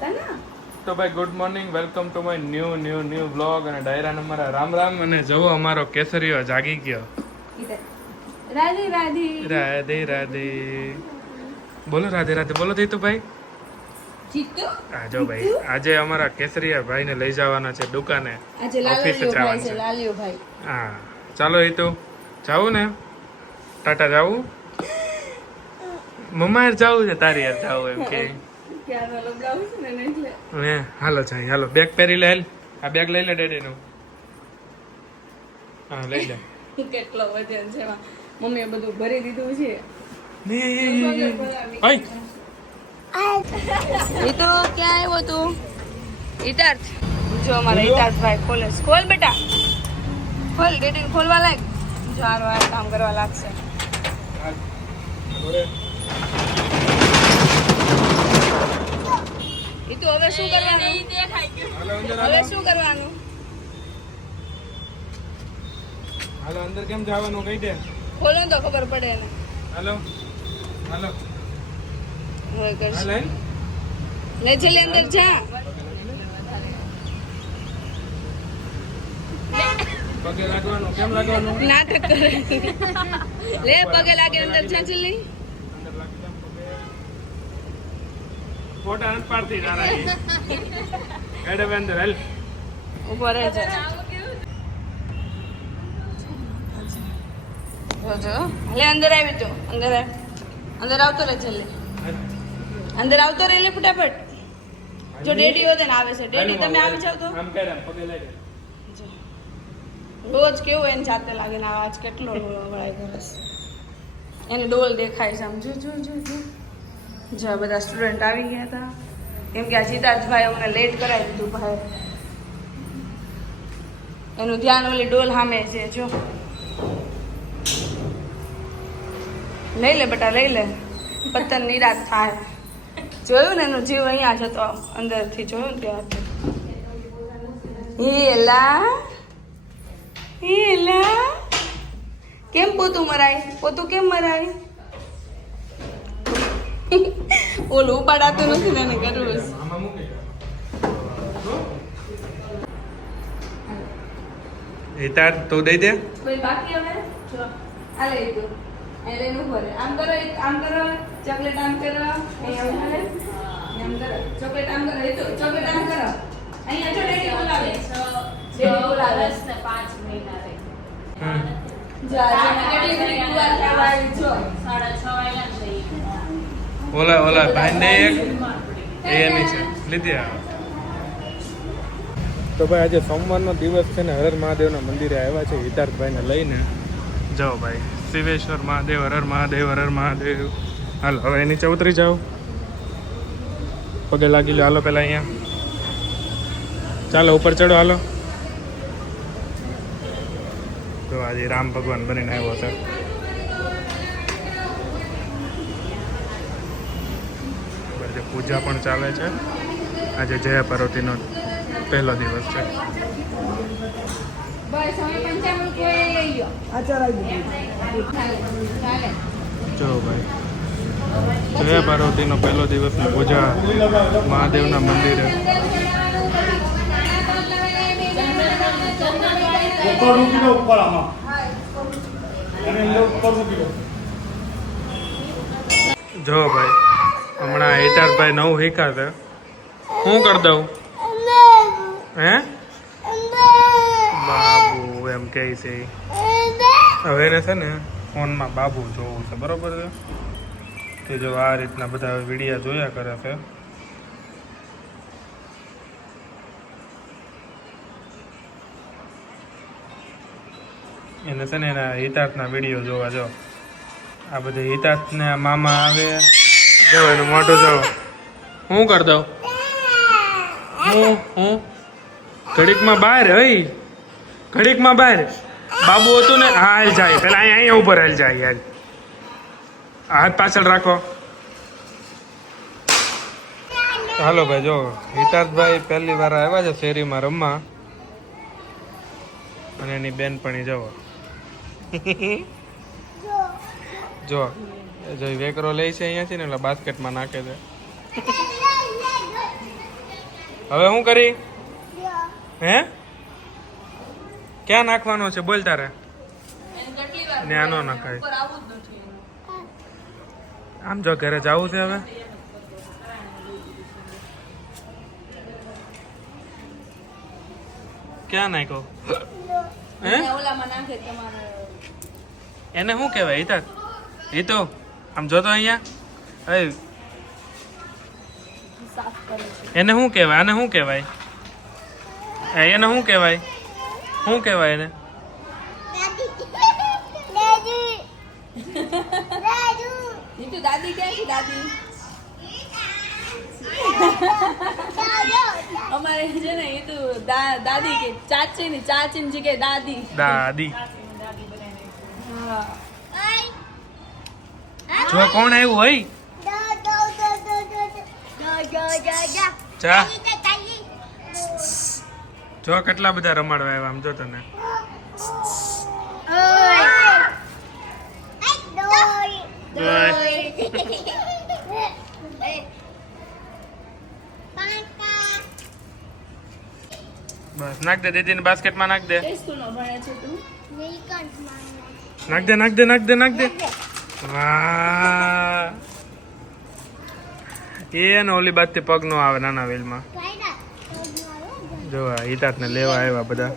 તો ભાઈ good morning, welcome to my new vlog અને ડાયરા નંબર રામ રામ. અને જવો અમારો કેસરીઓ જાગી ગયો. રાધે રાધે રાધે રાધે બોલો, રાધે રાધે બોલો થઈ તો ભાઈ. જીતુ હા જો ભાઈ, આજે અમારા કેસરીયા ભાઈને લઈ જવાના છે દુકાને, આજે ઓફિસે લાલિયો ભાઈ જવાનું છે છે. લાલિયો ભાઈ. હા ચાલો એ તો જાવું ને, ટાટા જાવું. મમ્મા યાર જાવું છે, તારી યાર જાવું એમ કે ક્યારનો લબડાવું છે ને એટલે હે. હાલો જાય, હાલો બેગ પહેરી લે. હાલ આ બેગ લઈ લે ડેડીનું. હા લઈ લે. કેટલો વજન છે એમાં. મમ્મીએ બધું ભરી દીધું છે. એ તો ક્યાં આવ્યો તું? હિતાર્થ જો અમારા હિતાર્થભાઈ ખોલે. ખોલ બેટા, ખોલ. ડેડી ખોલવા લાગ. જો આ કામ કરવા લાગશે. એ તો હવે શું કરવાનું? હવે શું કરવાનું? હાલો અંદર કેમ જવાનું કહી દે. ખોલો તો ખબર પડે ને. હાલો હાલો હવે કરશે. હાલ લે જલ્દી અંદર જા. પગે લાગવાનું કેમ લાગવાનું? નાટક કરે. લે પગે લાગે અંદર જા જલ્દી. અંદર લાગી જામ પગે. ફોટા નથી પાડતી તારા એ. હેડ હવે અંદર હાલ. ઉભો રહે છે. જો લે અંદર આવી તો અંદર આવ. અંદર આવતો રહે જલ્દી. અંદર આવતો રહે લે ફટાફટ. જો ડેડી હોતે ને આવે છે. ડેડી તમે આવી જાવ તો. આમ કર, આમ પગે લાગે. રોજ કેવું એને જાતે લાગે ને આજ કેટલો વળાઈ કરે છે. એને ડોલ દેખાય છે આમ. જો જો જો જો જો આ બધા સ્ટુડન્ટ આવી ગયા હતા કેમ કે આ સિદ્ધાર્થભાઈ અમને લેટ કરાવી દીધું ભાઈ. એનું ધ્યાન ઓલી ડોલ સામે છે. જો લઈ લે બેટા લઈ લે. પતન નિરાશ થાય. જોયું ને એનો જીવ અહીંયા જ હતો અંદરથી. જોયું ને ત્યારથી. હેલા હેલા કેમ પોતું મરાય? પોતું કેમ મરાય? ઓલું ઉપાડાતું નથી ને એને કરવું છે. આમાં મૂકી દે. એ તાર તું દઈ દે. કોઈ બાકી હવે જો આ લઈ દો. એ લઈને ઉભો રહે. આમ કરો, આમ કરો. ચોકલેટ આમ કરો. અહીંયા ઉભા રહે. આમ કરો. ચોકલેટ આમ કરો. એ તો ચોકલેટ આમ કરો. અહીંયા જો ડેડી બોલાવે. ડેડી બોલાવે. 5 મહિના રહે. જો આજે કેટલી ઘણી કુવાર ખાવા આવી જો. 6:30 વાગ્યા છે. ઓલા ભાઈ ને એક એની છે લીધી આ. તો ભાઈ આજે સોમવારનો દિવસ છે ને, હરર મહાદેવના મંદિરે આવ્યા છે હિતાર્થભાઈને લઈને. જાઓ ભાઈ, શિવેશ્વર મહાદેવ, હરર મહાદેવ, હરર મહાદેવ. હાલો હવે નીચે ઉતરી જાઓ, પગે લાગી લો. હાલો પેલા અહીંયા ચાલો ઉપર ચડો. હાલો તો આજે રામ ભગવાન બનીને આવ્યો છે. આજે પૂજા પણ ચાલે છે. આજે જયા પાર્વતીનો પહેલો દિવસ છે. બસ હવે 55 કોઈ લઈ ગયો. ચાલે. જો ભાઈ, જયા પાર્વતીનો પહેલો દિવસની પૂજા મહાદેવના મંદિરે. જો ભાઈ, હમણાં હિતાર્થભાઈ નવું શીખા છે. શું કરી દઉં? હે બાબુ એમ કહે છે. હવે એને છે ને ફોનમાં બાબુ જોવું છે, બરોબર છે? તે જો આ રીતના બધા વિડીયા જોયા કરે છે. એને છે ને એના હિતાર્થના વિડીયો જોવા. જો આ બધી હિતાર્થને મામા આવે. જો એનું મોટું જો. હું કરી દઉં? હું ઘડીકમાં બહાર હઈ, ઘડીકમાં બહાર. બાબુ હતું ને, હાલ જાય પેલા અહીંયા ઉપર હાલ જાય. યાર હાથ પાછળ રાખો. હાલો ભાઈ, જો હિતાર્થભાઈ પહેલી વાર આવ્યા છે શેરીમાં રમવા. અને એની બેનપણી જવો. જો જો વેકરો લે છે અહીંયાથી ને એટલે બાસ્કેટમાં નાખે છે. હવે શું કરી હે ક્યાં નાખવાનો છે બોલ તારે એને કેટલી વાર ને આનો નખાય. ઉપર આવું જ નથી એનું. આમ જો ઘરે જવું છે હવે ક્યાં નાખ્યો હે અને ઓલામાં નાખે તમારે એને શું કહેવાય હિતા એ તો આમ જોતો અહીંયા એ સાફ કરે છે. એને શું કહેવાય આને શું કહેવાય એને શું કહેવાય શું કહેવાય એને નીતુ દાદી ક્યાં છે દાદી અમારે છે ને એ તો દાદી કે ચાચી ની જગ્યાએ દાદી દાદી હા જો કોણ આવ્યું હોય ચા જો કેટલા બધા રમાડવા આવ્યા આમ જો તને બસ નાખ દે દીદીને બાસ્કેટમાં નાખ દે કઈ સ્કૂલમાં ભણે છે તું નાખ દે નાખ દે નાખ દે નાખ દે વાહ એને ઓલી બાજથી પગ નો આવે નાના વેલમાં જો હિતાત ને લેવા આવ્યા બધા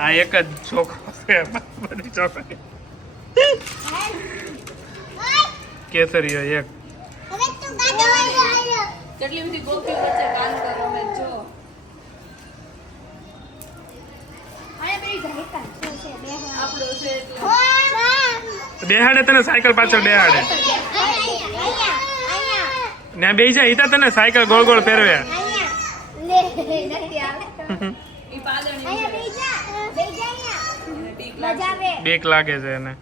આ એક જ છોકરો છે બધી છોકરી કેસરીઓ એક કેટલી બધી ગોપી વચ્ચે કાન કરો હવે જો આપણો છે એટલે બેહાડે તને સાયકલ પાછળ બેહાડે ને બેહી જાય હિતા તને સાયકલ ગોળ ગોળ ફેરવે ઈ પાદળની બીક લાગે. બેક લાગે છે એને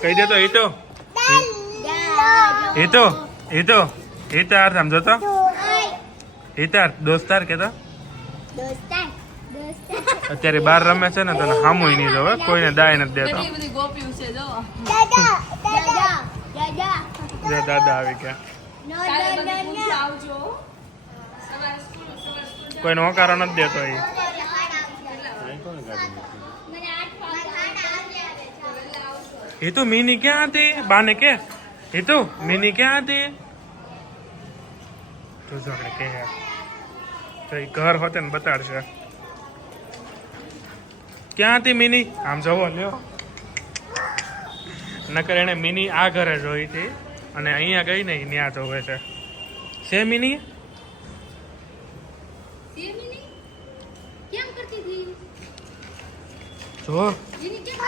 કહી દે તો હિતો હિતો હિતો હિતાર્થ આમ જોતો હિતાર્થ દોસ્તાર કેતો અત્યારે બહાર રમે છે ને તને હામુય નહીં જોવે કોઈને દાય નથી દેતો કેટલી બધી ગોપીઓ છે જો જો દાદા આવી ગયા કાલે બધી પૂછવા આવજો સવારે સ્કૂલ કોઈને હોકારો નથી દેતો એ હિતુ મિની ક્યાં હતી બાને કે હિતુ મિની ક્યાં હતી તો જો આપણે કે તો એ ઘર હોતે ને બતાડશે ક્યાં હતી મિની આમ જવો લ્યો નકર એને મિની આ ઘરે જોઈ હતી અને અહીંયા ગઈ ને ત્યાં જોવે છે મિની કેમ કરતી હતી જો એની કેમ